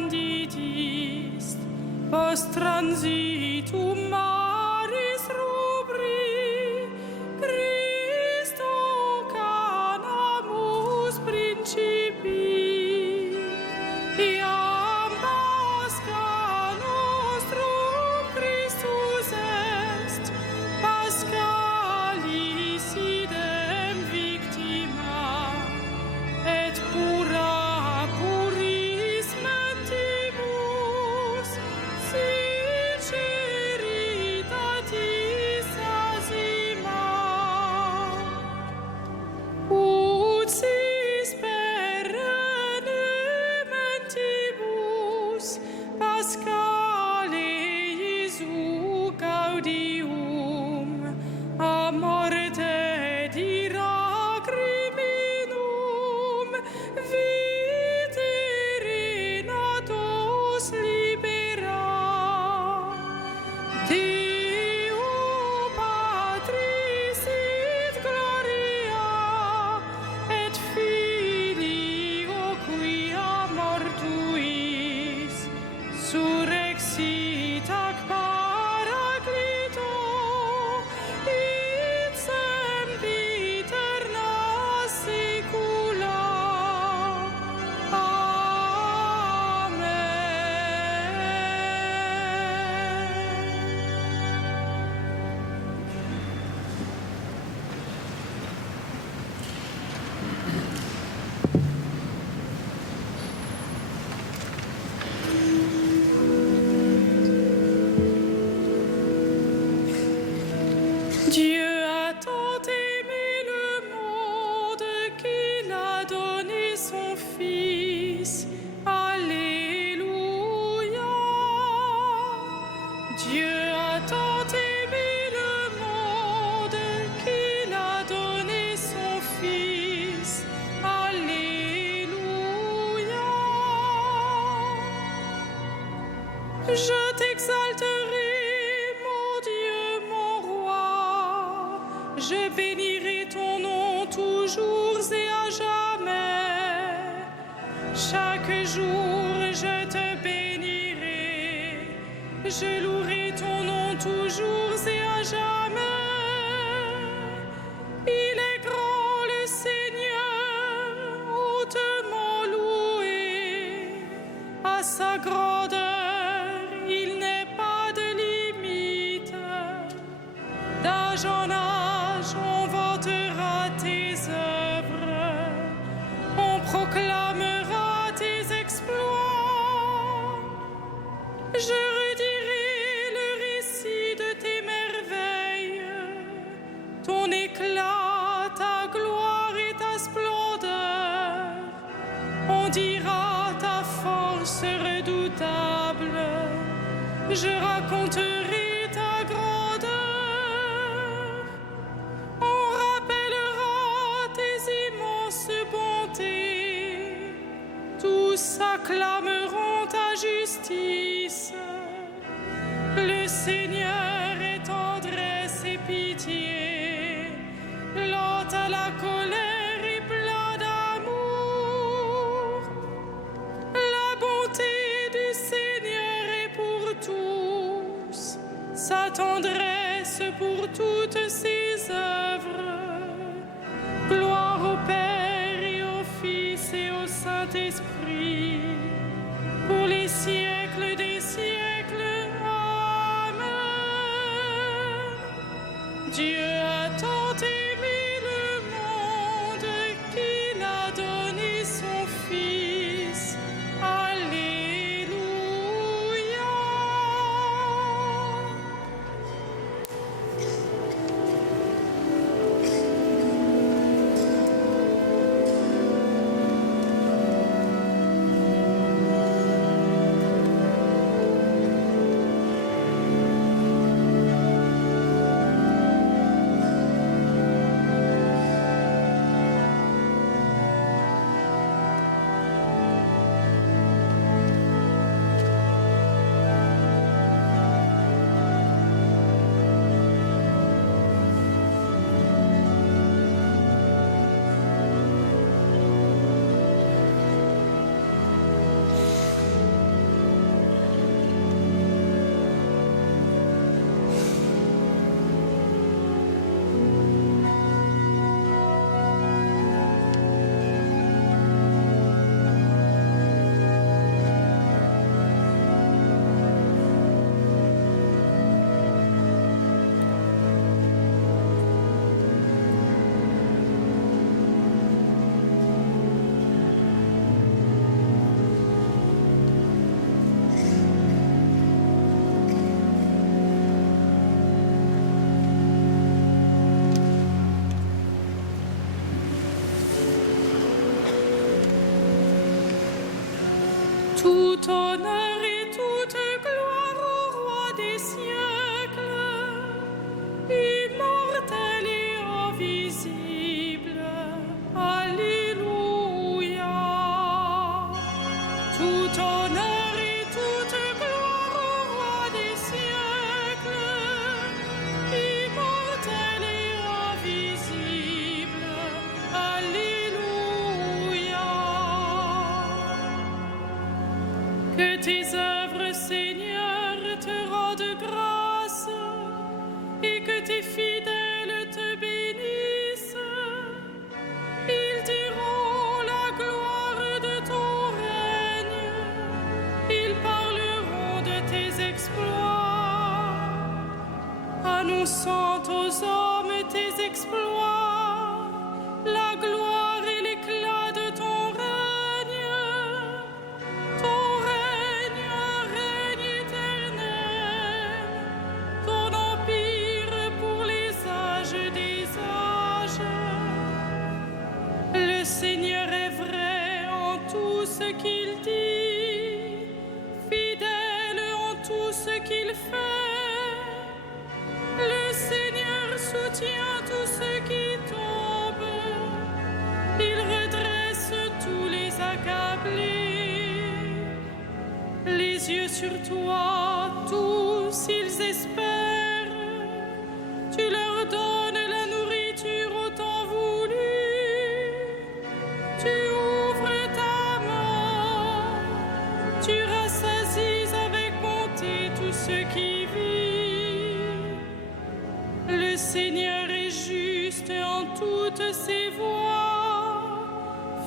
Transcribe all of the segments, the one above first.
candidis, post transitum maris rubri, Christo canamus principi, iam Pascha nostrum Christus est, Paschalis idem victima, et pura puris mentibus, sinceritatis asima. Ut sis perenne mentibus, Paschale Iesu gaudium, a morte dira criminum, vitere natos libera. Deo Patris et Gloria, et Filio quia mortuis, surrexit ac Paraclito, et sempiterna saecula. Dieu a tant aimé le monde qu'il a donné son Fils. Alléluia. Dieu a tant aimé le monde qu'il a donné son Fils. Alléluia. Je t'exalterai, mon Dieu, mon roi. Je bénirai ton nom toujours et à jamais. Chaque jour je te bénirai. Je louerai ton nom toujours et à jamais. Il est grand le Seigneur, hautement loué. À sa grandeur, il n'est pas de limite. D'âge en âge, on vantera tes œuvres, on proclamera tes exploits. Je redirai le récit de tes merveilles, ton éclat, ta gloire et ta splendeur. On dira ta force redoutable, je raconterai ta grandeur. On rappellera tes immenses bontés, tous acclameront ta justice. Le Seigneur est tendresse et pitié, lent à la colère et plein d'amour. La bonté du Seigneur est pour tous, sa tendresse pour toutes ses œuvres. Gloire au Père et au Fils et au Saint-Esprit, pour les siècles des siècles. Amen. Dieu a tant aimé le monde qu'il a donné son Fils. Alléluia. Tout honneur et toute gloire au roi des siècles, immortel et invisible. Alléluia. Tout honneur et toute gloire au roi des siècles, immortel et invisible. Alléluia. Que tes œuvres, Seigneur, te rendent grâce et que tes fidèles te bénissent. Ils diront la gloire de ton règne, ils parleront de tes exploits, annonçant aux hommes tes exploits, la gloire et l'éclat de ton règne. Ton règne, un règne éternel, ton empire pour les âges des âges. Le Seigneur est vrai en tout ce qu'il dit, fidèle en tout ce qu'il fait. Le Seigneur soutient tous ceux qui tombent, il redresse tous les accablés. Les yeux sur toi, tous ils espèrent, tu leur donnes la nourriture au temps voulu. Tu ouvres ta main, tu rassasies avec bonté tous ceux qui vivent. Le Seigneur est juste en toutes ses voies,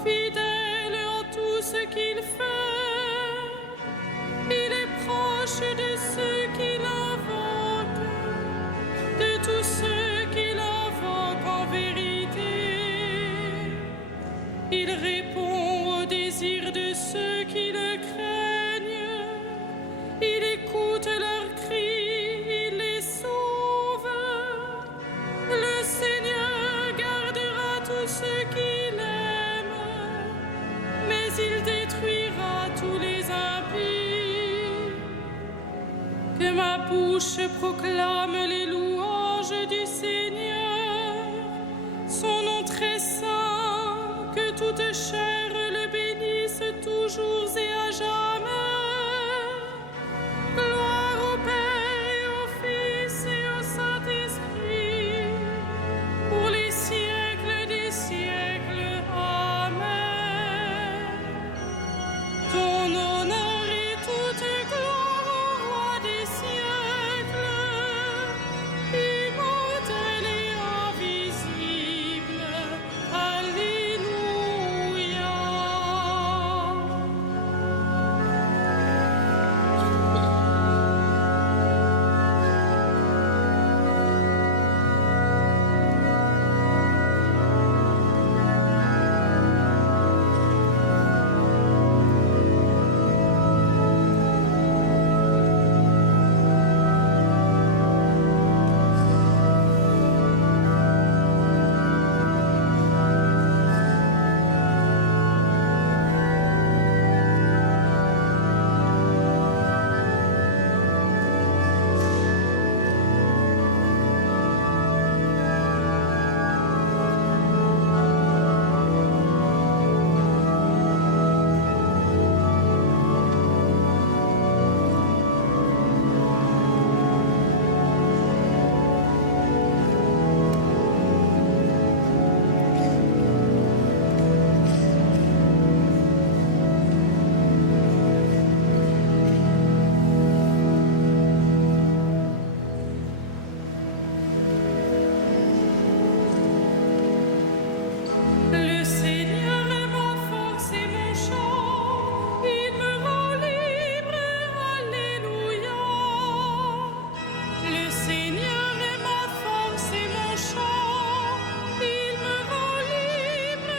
fidèle en tout ce qu'il fait. Il est proche de ceux qui l'invoquent, de tous ceux qui l'invoquent en vérité. Il répond aux désirs de ceux qui le craignent. Il écoute leurs cris, il les sauve. Le Seigneur gardera tous ceux qui l'aiment, mais il détruira tous les impies. Que ma bouche proclame les louanges du Seigneur, son nom très saint, que toute chair le bénisse toujours et à jamais. Gloire au Père et au Fils et au Saint-Esprit, pour les siècles des siècles. Amen. Ton honneur et toute gloire au roi des siècles, immortel et invisible. Alléluia. Le Seigneur est ma force et mon chant, il me rend libre. Alléluia. Le Seigneur est ma force et mon chant, il me rend libre.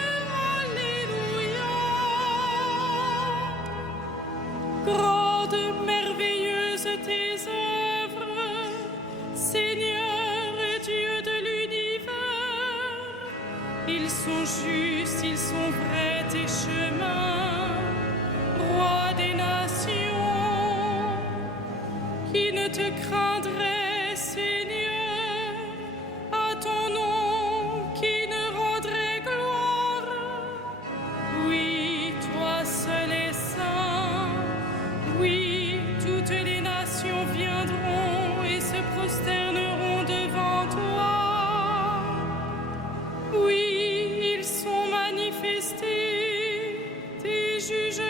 Alléluia. Grandes, merveilleuses tes œuvres, Seigneur Dieu de l'univers. Ils sont justes, ils sont vrais tes chemins, roi des nations. ne te craindrait, Seigneur, à ton nom qui ne rendrait gloire. Oui, toi seul es saint. Oui, toutes les nations viendront et se prosterneront devant toi. Oui, ils sont manifestés, tes jugements.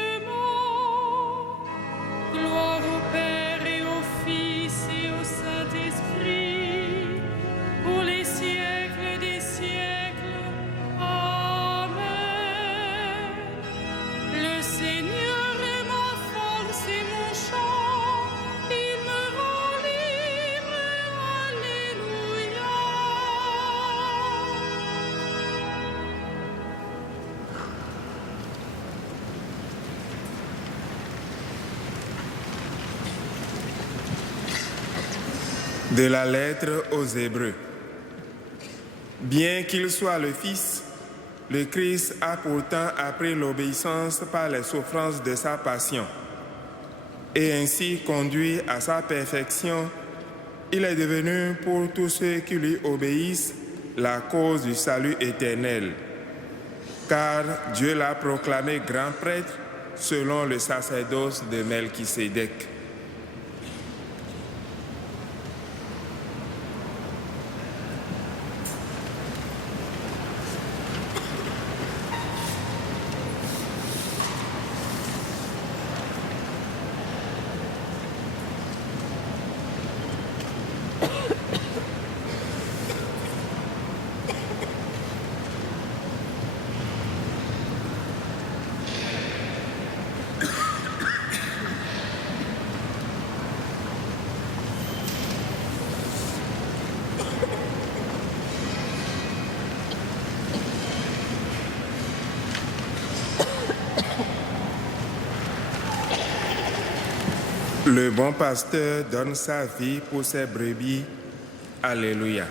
Gloire au Père et au Fils et au Saint-Esprit, pour les siècles des siècles. Amen. Le Seigneur est ma force et mon chant, il me rend libre. Alléluia. De la lettre aux Hébreux. Bien qu'il soit le Fils, le Christ a pourtant appris l'obéissance par les souffrances de sa passion. Et ainsi conduit à sa perfection, il est devenu pour tous ceux qui lui obéissent la cause du salut éternel. Car Dieu l'a proclamé grand prêtre selon le sacerdoce de Melchisédek. Le bon pasteur donne sa vie pour ses brebis. Alléluia.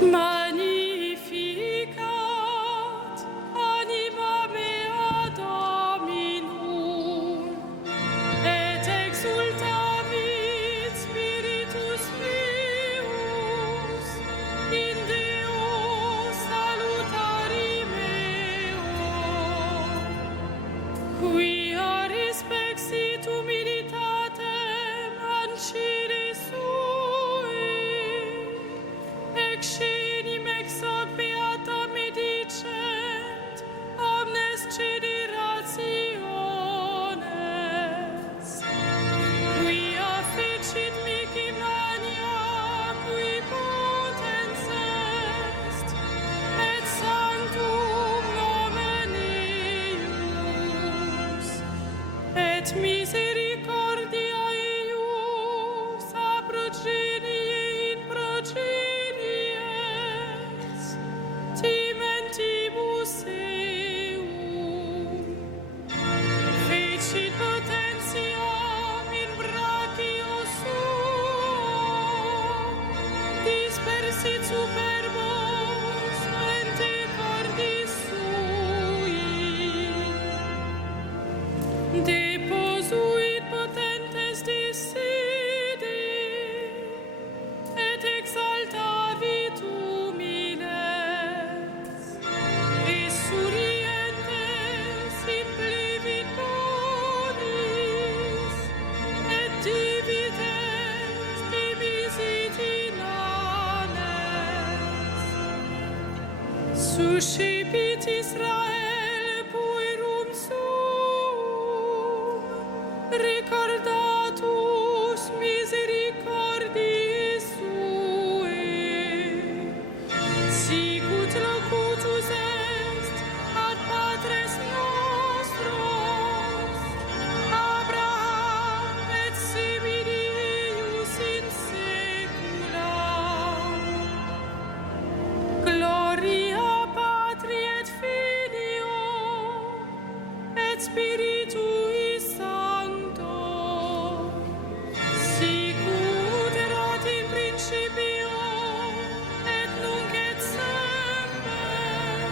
Magnificat anima mea Dominum, et exultavit spiritus meus in Deo salutari meo, quia respexit humilitatem ancide sui, excenim ex hoc beatam medicent omnes cederationes, quia fecit mihi mania qui potens est, et sanctum nomen eius, et misericordia eius a progenie in progenies, timentibus eum, fecit potentiam in brachio suo, dispersit superbos mente cordis sui, deposuit potentes dissidi, et exaltavit humiles, resurientes implevit bonis, et divides dimisit in anes. Suscepit Israel puerum suum, recordatus misericordiae suae, sicut locutus est ad patres nostros, Abraham et semini eius in saecula. Gloria Patri et Filio et Spiritui Sancto, sicut erat in principio et nunc et semper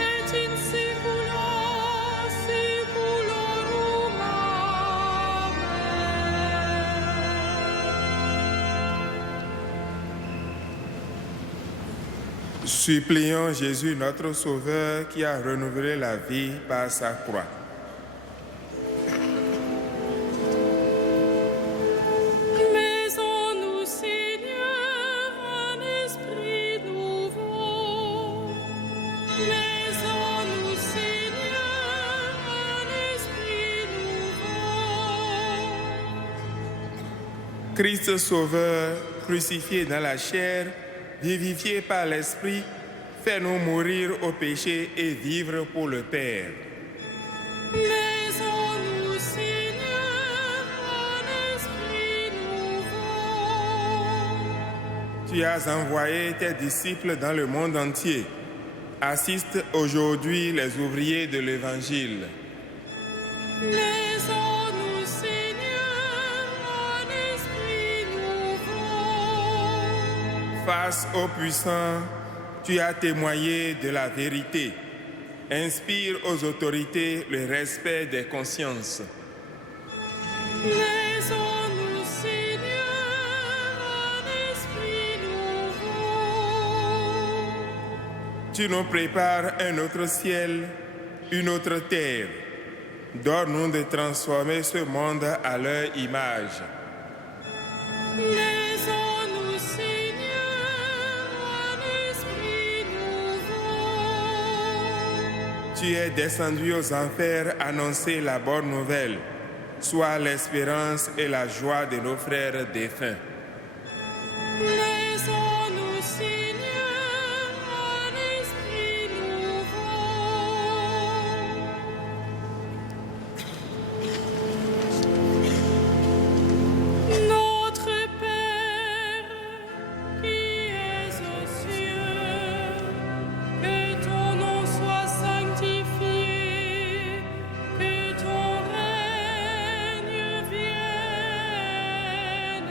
et in saecula Supplions Jésus, notre Sauveur, qui a renouvelé la vie par sa croix. Mets en nous, Seigneur, un esprit nouveau. Mets en nous, Seigneur, un esprit nouveau. Christ Sauveur, crucifié dans la chair, vivifié par l'Esprit, fais-nous mourir au péché et vivre pour le Père. Mets en nous, Seigneur, un esprit nouveau. Tu as envoyé tes disciples dans le monde entier. Assiste aujourd'hui les ouvriers de l'Évangile. Mets en nous, Seigneur, un esprit nouveau. Face aux puissants, tu as témoigné de la vérité. Inspire aux autorités le respect des consciences. Mets en nous, Seigneur, un esprit nouveau. Tu nous prépares un autre ciel, une autre terre. Donne-nous de transformer ce monde à leur image. Mets en nous, Seigneur, un esprit nouveau. Tu es descendu aux enfers annoncer la bonne nouvelle. Sois l'espérance et la joie de nos frères défunts. Mets en nous, Seigneur, un esprit nouveau. Notre Père, qui es aux cieux, que ton nom soit sanctifié, que ton règne vienne,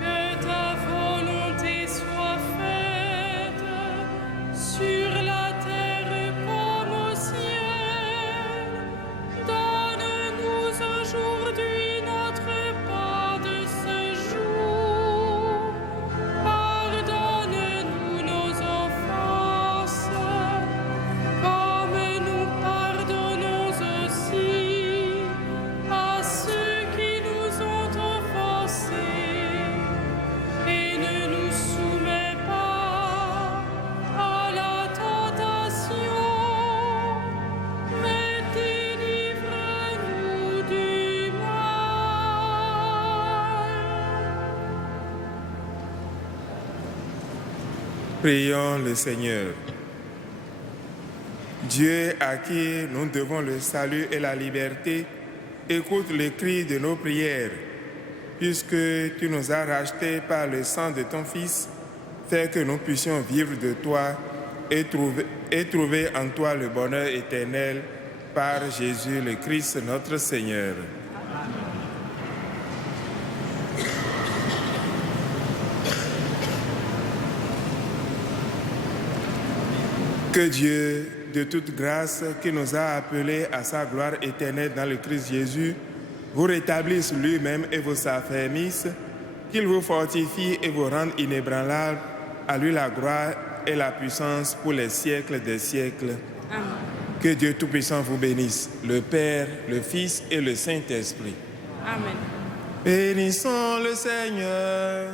que ta volonté soit faite sur la terre comme au ciel. Donne-nous aujourd'hui notre part de ce jour. Pardonne-nous nos offenses, comme nous pardonnons aussi à ceux qui nous ont offensés. Et ne nous soumets pas à la tentation, mais délivre-nous du mal. Prions le Seigneur. Dieu à qui nous devons le salut et la liberté, écoute les cris de nos prières. Puisque tu nous as rachetés par le sang de ton Fils, fais que nous puissions vivre de toi et trouver en toi le bonheur éternel par Jésus le Christ notre Seigneur. Que Dieu, de toute grâce, qui nous a appelés à sa gloire éternelle dans le Christ Jésus, vous rétablisse lui-même et vous affermisse, qu'il vous fortifie et vous rende inébranlables, à lui la gloire et la puissance pour les siècles des siècles. Amen. Que Dieu Tout-Puissant vous bénisse, le Père, le Fils et le Saint-Esprit. Amen. Bénissons le Seigneur.